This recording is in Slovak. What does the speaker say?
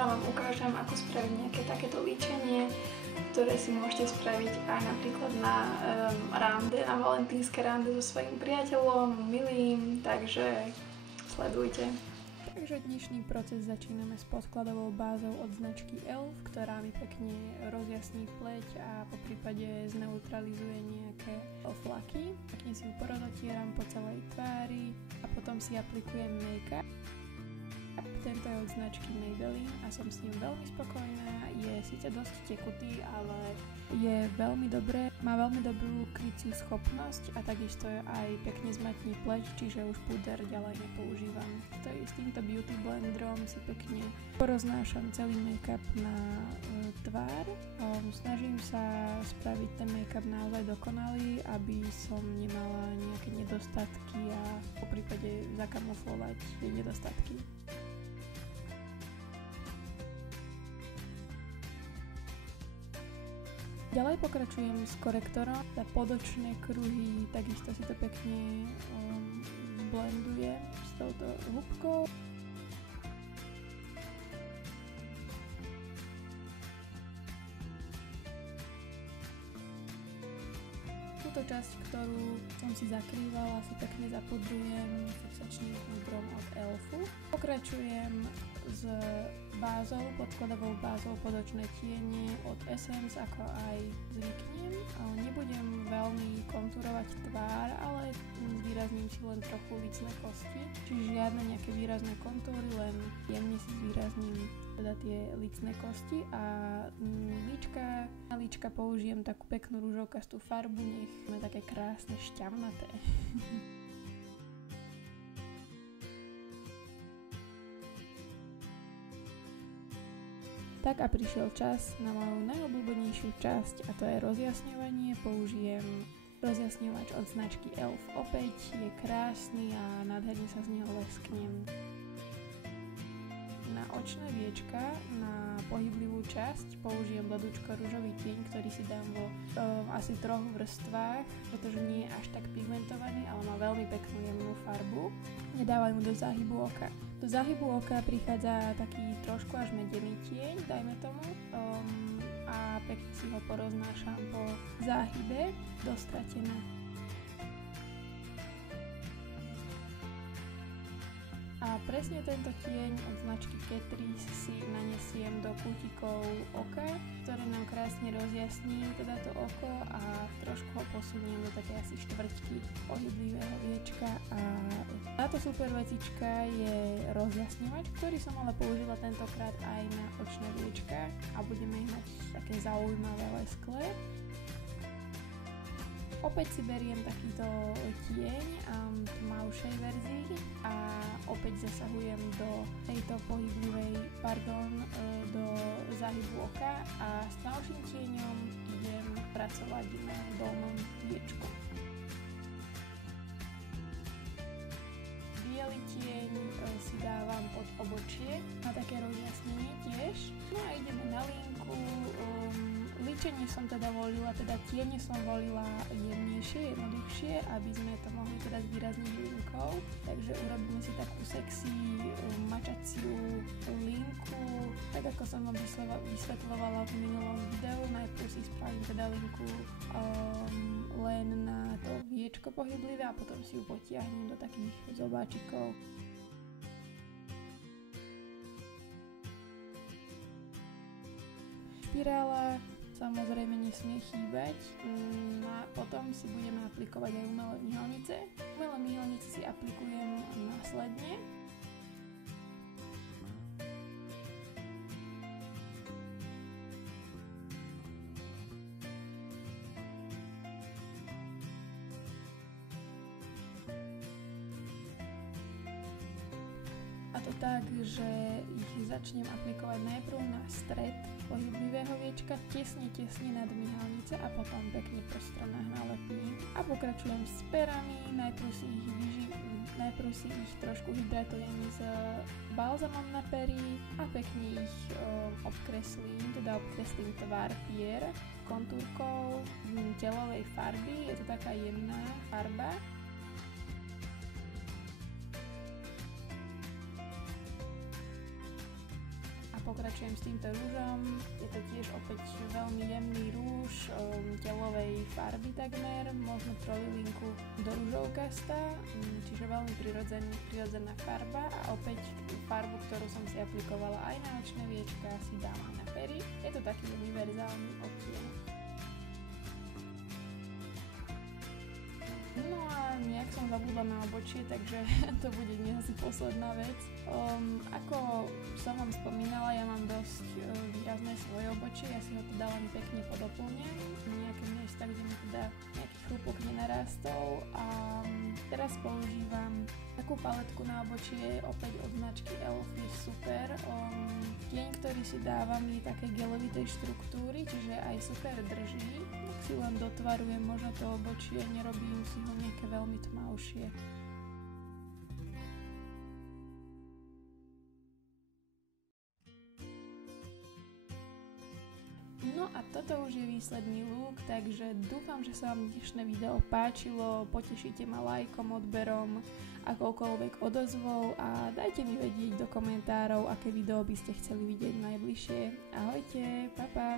ktorá vám ukážem, ako spraviť nejaké takéto líčenie, ktoré si môžete spraviť aj napríklad na rande, na valentínske rande so svojím priateľom, milým, takže sledujte. Takže dnešný proces začíname s podkladovou bázou od značky ELF, ktorá mi pekne rozjasní pleť a po prípade zneutralizuje nejaké flaky. Pekne si ju porozotieram po celej tvári a potom si aplikujem make-up. Tento je od značky Maybelline a som s ním veľmi spokojná. Je síce dosť tekutý, ale je veľmi dobré. Má veľmi dobrú kryciu schopnosť a takisto je aj pekne zmatní pleť, čiže už púder ďalej nepoužívam. S týmto beauty blenderom si pekne poroznášam celý make-up na tvár. Snažím sa spraviť ten make-up naozaj dokonalý, aby som nemala nejaké nedostatky a po prípade zakamuflovať tie nedostatky. Ďalej pokračujem s korektorom na podočné kruhy, takisto si to pekne zblendujem s touto húbkou. Túto časť, ktorú som si zakrývala, si pekne zapudrujem fixačným púdrom od ELFu. Pokračujem s bázou, podkladovou bázou podočné tiene od Essence, ako aj zvyknem. Nebudem veľmi kontúrovať tvár, ale zvýrazním si len trochu lícne kosti. Čiže žiadne nejaké výrazné kontúry, len jemne si zvýrazním teda tie lícne kosti a na líčka použijem takú peknú ružovkastú farbu, nech máme také krásne šťavnaté. Tak a prišiel čas na moju najobľúbenejšiu časť a to je rozjasňovanie. Použijem rozjasňovač od značky ELF. Opäť je krásny a nádherne sa z neho lesknem. Na očné viečka, na pohyblivú časť použijem blodúčko ružový tieň, ktorý si dám vo asi 3 vrstvách, pretože nie je až tak pigmentovaný, ale má veľmi peknú jemnú farbu. Nedávaj mu do záhybu oka. Do záhybu oka prichádza taký trošku až medený tieň, dajme tomu, a pekne si ho poroznášam po záhybe do stratená. A presne tento tieň od značky Catrice si nanesiem do kútikov oka, ktoré nám krásne rozjasní teda to oko a trošku ho posuniem do také asi štvrťky pohyblivého viečka. A táto super vecička je rozjasňovač, ktorý som ale použila tentokrát aj na očné viečka a budeme ich mať také zaujímavé lesklé. Opäť si beriem takýto tieň v tmavšej verzii a opäť zasahujem do tejto do záhybu oka a s tmavším tieňom idem pracovať na dolnom viečku. Biely tieň si dávam pod obočie na také rozjasnenie tiež. No a ideme na linku. Líčenie som teda volila, teda tiene som volila jemnejšie, jednoduchšie, aby sme to mohli teda zvýrazniť linkou. Takže urobíme si takú sexy mačaciu linku, tak ako som vám vysvetľovala v minulom videu. Najprv si spravím teda linku len na to viečko pohyblivé a potom si ju potiahnem do takých zobáčikov. Špirála samozrejme nesmie chýbať. A potom si budeme aplikovať aj umelé myhalnice. Umelé myhalnice si aplikujem následne. A to tak, že ich začnem aplikovať najprv na stred pohyblivého viečka, tesne nad myhalnice a potom pekne po stranách nalepím. A pokračujem s perami, najprv si ich trošku hydratujem s balzamom na pery a pekne ich obkreslím tvár pier kontúrkou telovej farby, je to taká jemná farba. pokračujem s týmto rúžom. Je to tiež opäť veľmi jemný rúž telovej farby takmer, možno trojlinku do ružovkasta, čiže veľmi prirodzená farba a opäť farbu, ktorú som si aplikovala aj na očné viečka, si dám aj na pery. Je to taký univerzálny odtieň. No a nejak som zabudla na obočie, takže to bude dnes asi posledná vec. Ako som vám spomínala, ja mám dosť výrazné svoje obočie, ja si ho teda len pekne podoplňam. Nejaké miesta, kde mi teda nejaký chrupok nenarastol a teraz používam takú paletku na obočie, opäť od značky Elf, je super. Tieň, ktorý si dávam, je také gelovitej štruktúry, čiže aj super drží. Tak si len dotvarujem možno to obočie, nerobím si ho nejaké veľmi tmavšie. No a toto už je výsledný look, takže dúfam, že sa vám dnešné video páčilo, potešíte ma lajkom, odberom, akoukoľvek odozvou a dajte mi vedieť do komentárov, aké video by ste chceli vidieť najbližšie. Ahojte, pa pa!